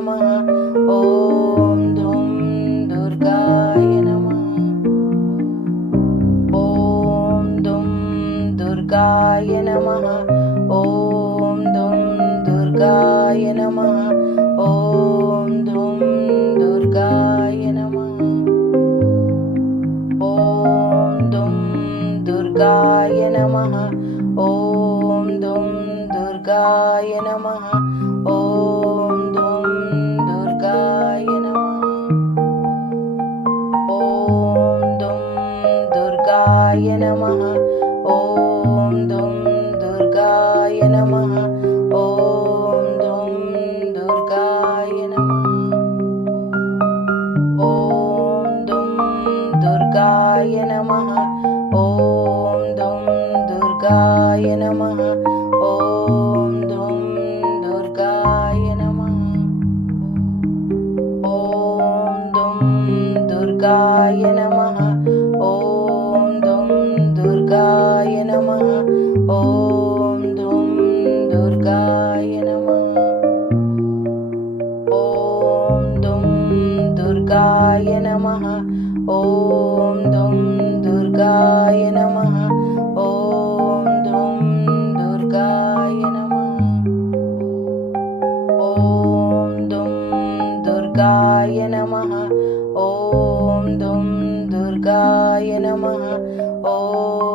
吗？Oh.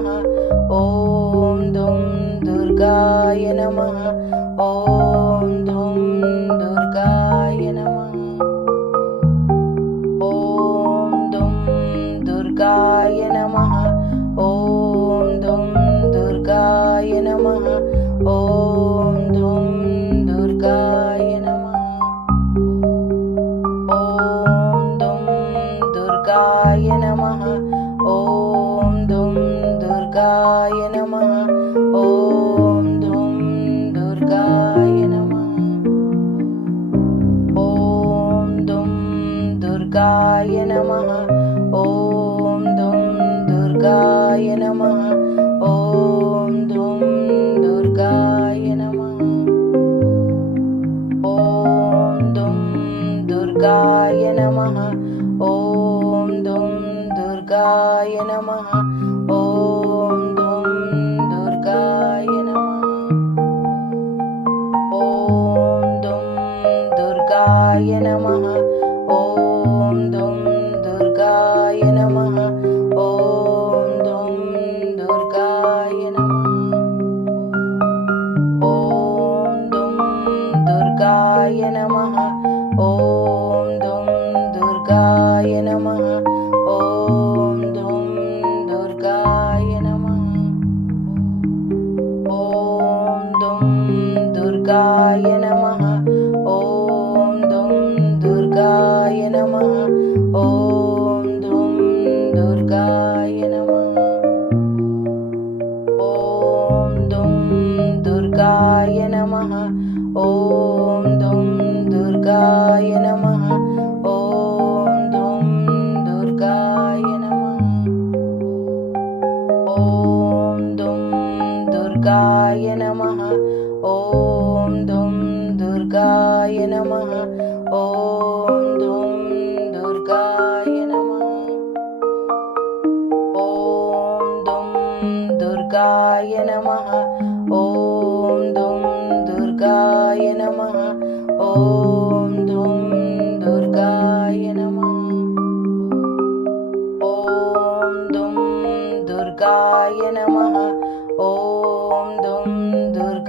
नमः। ॐ दुं दुर्गाय नमः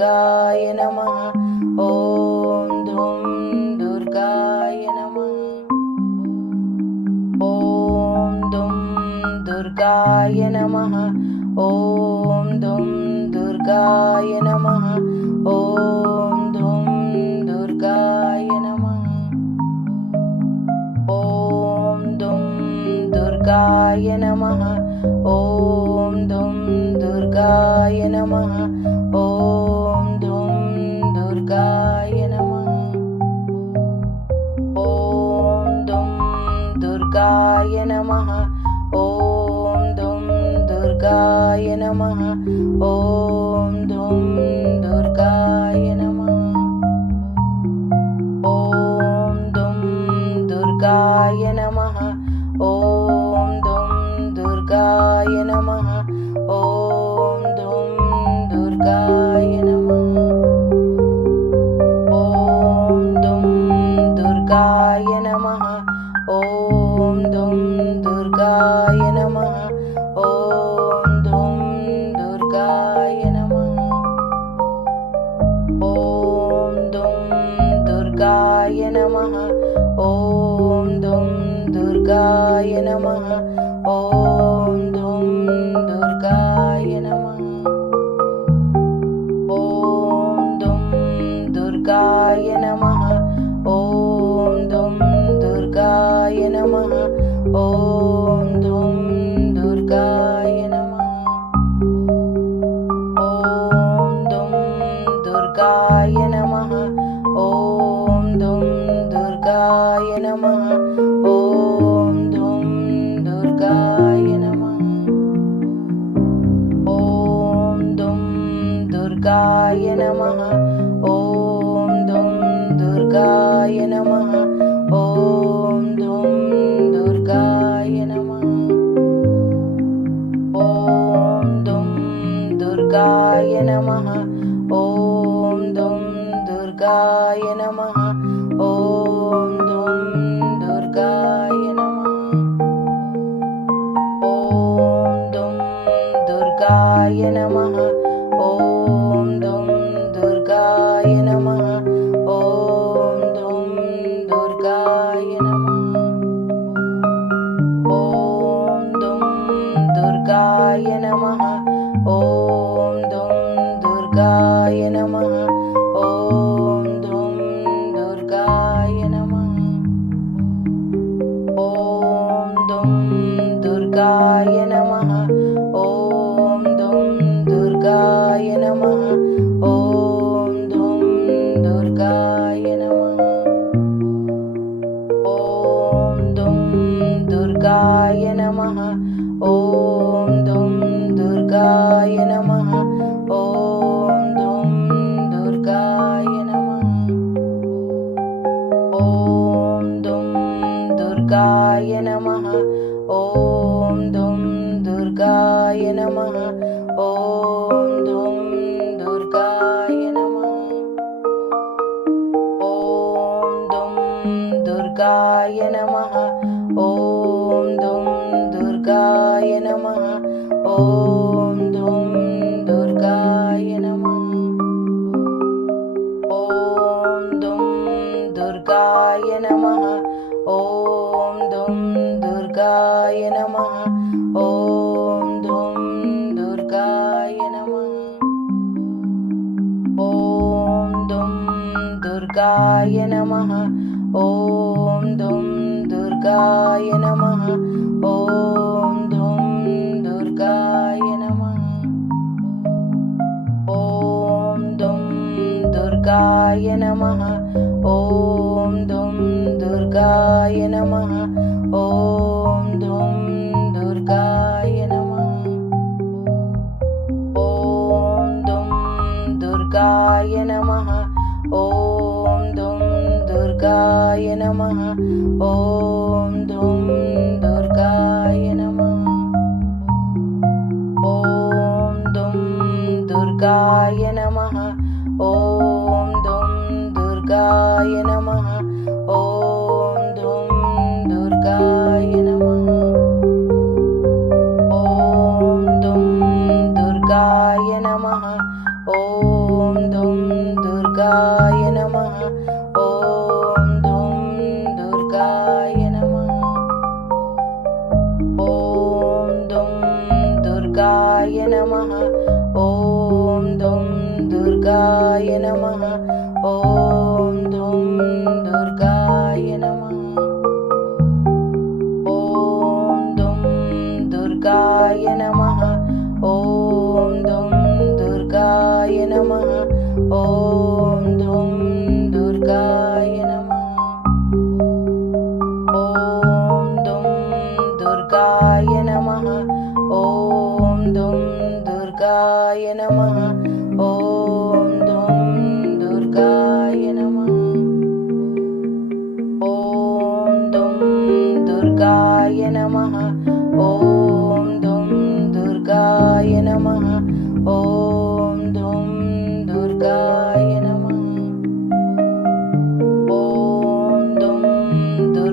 दुर्गाय नमः। ॐ धूं दुर्गाय नमः। ॐ दुं दुर्गाय नमः। 吗？个月的 어... नमः। ॐ दुं दुर्गाय नमः।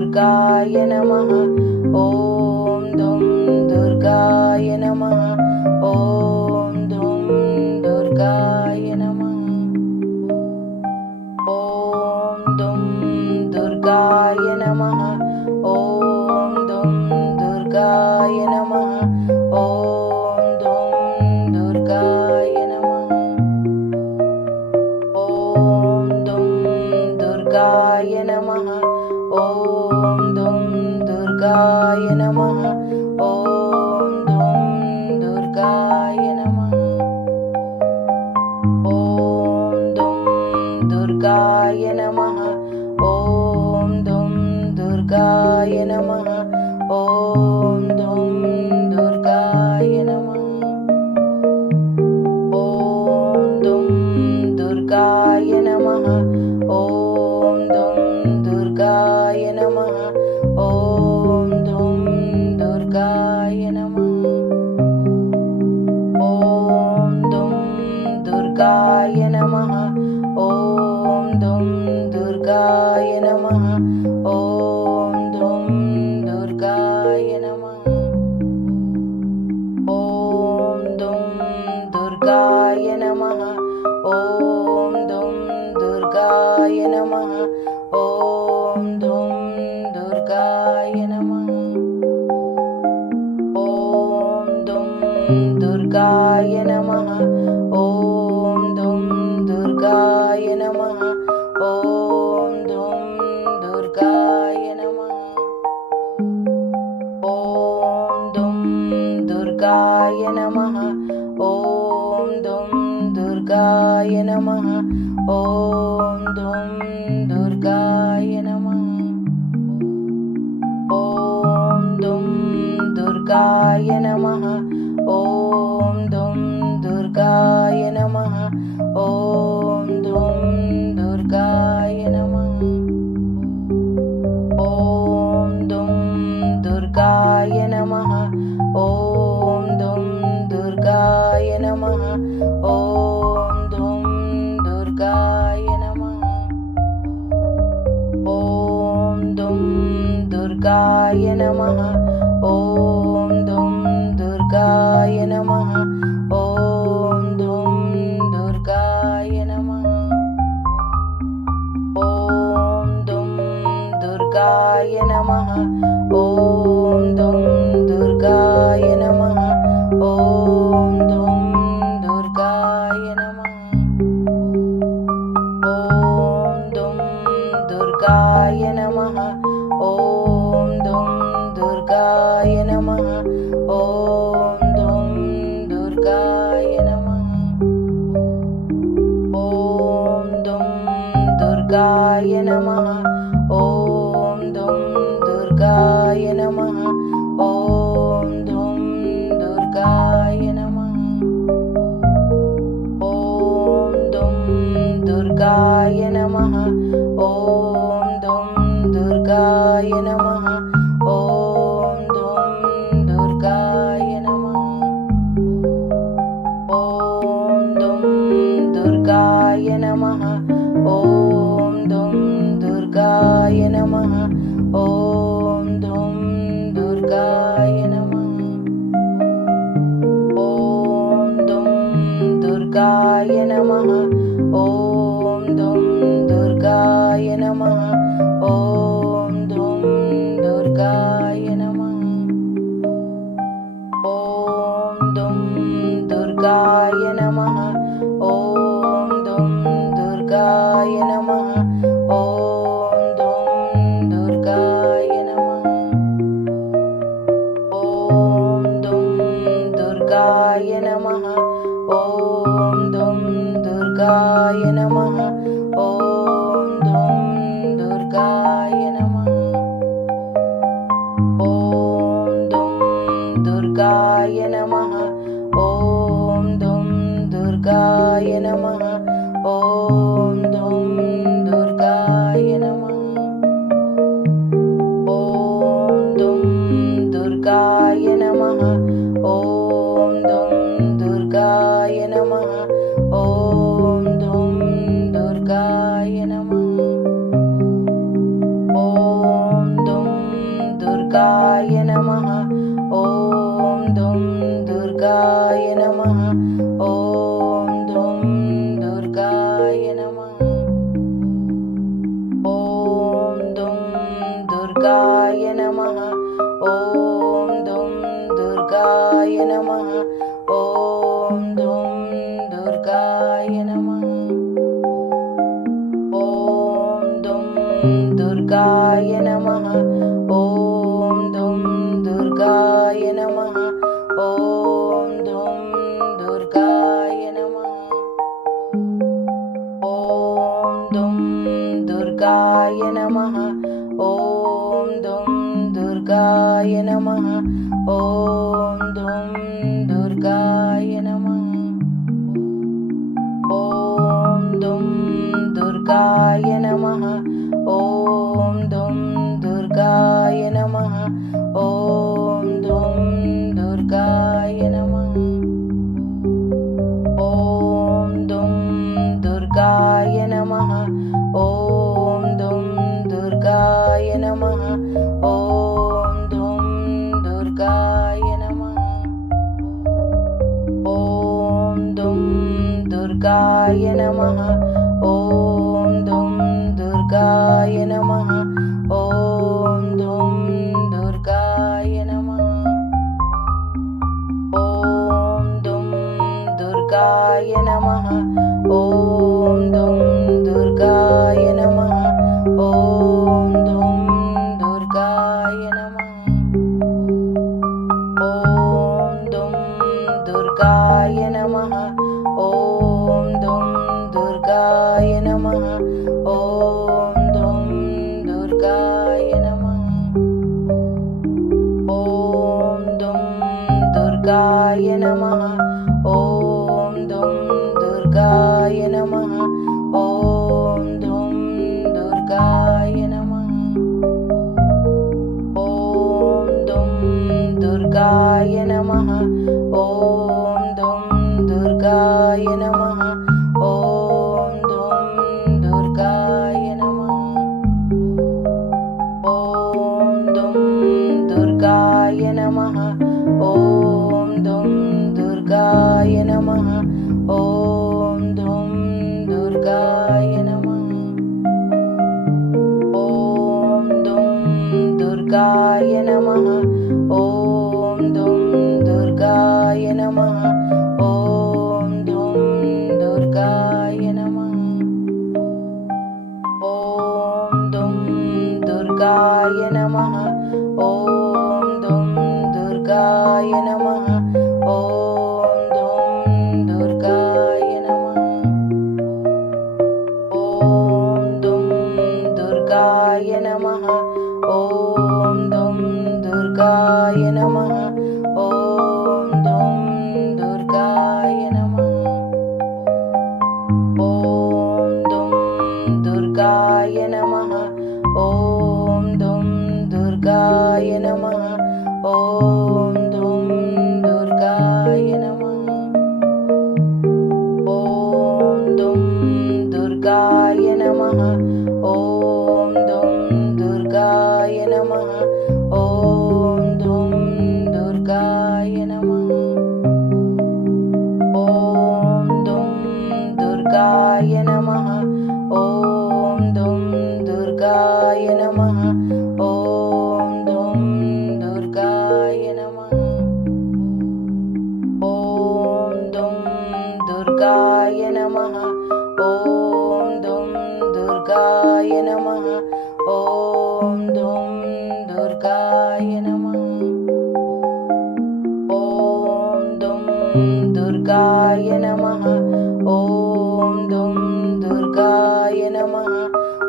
दुर्गाय नमः। ॐ दुं दुर्गाय नमः। నమః my.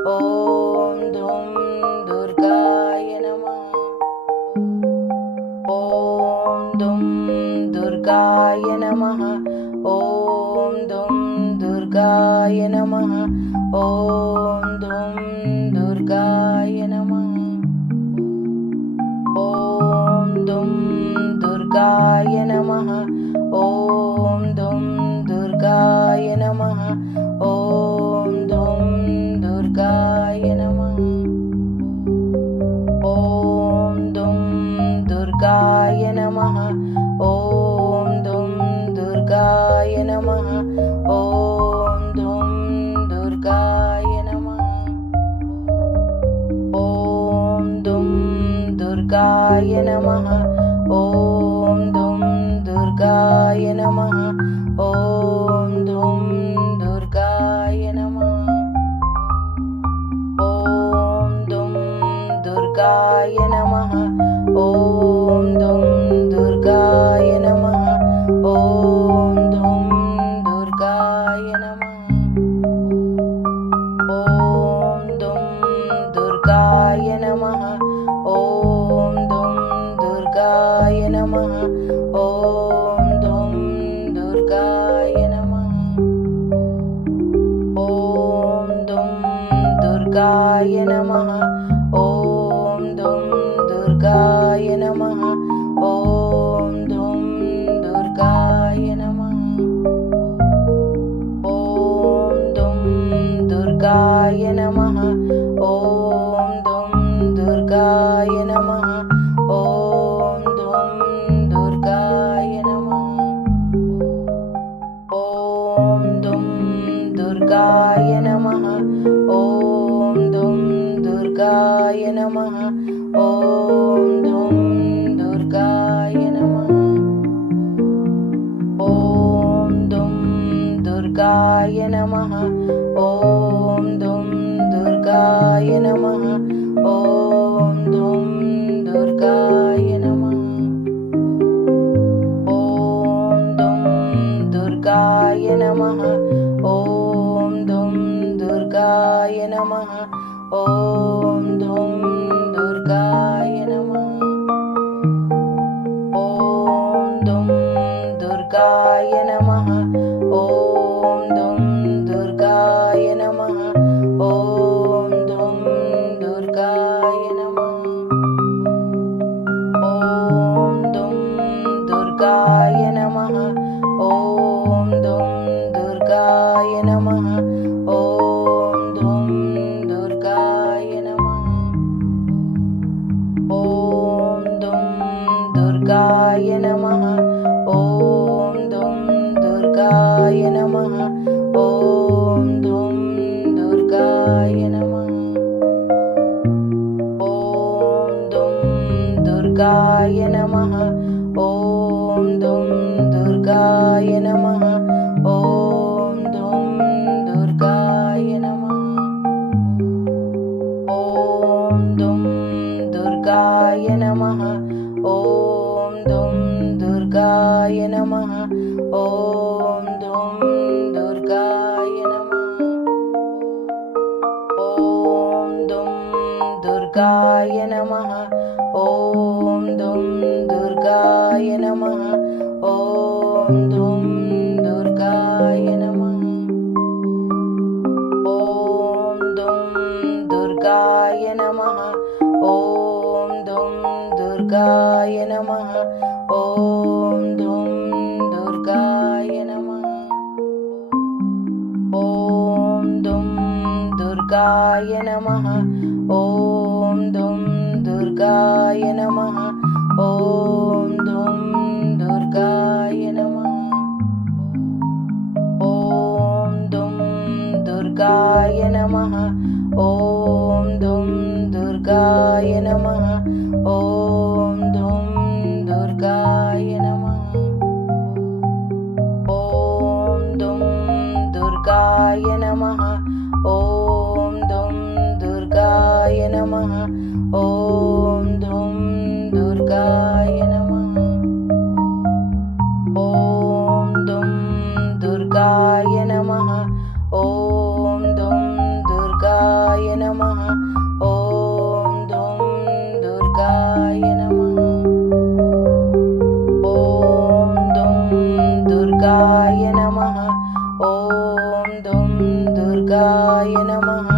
oh. दुर्गाय नमः। ॐ नमः। ॐ दुं दुर्गाय नमः।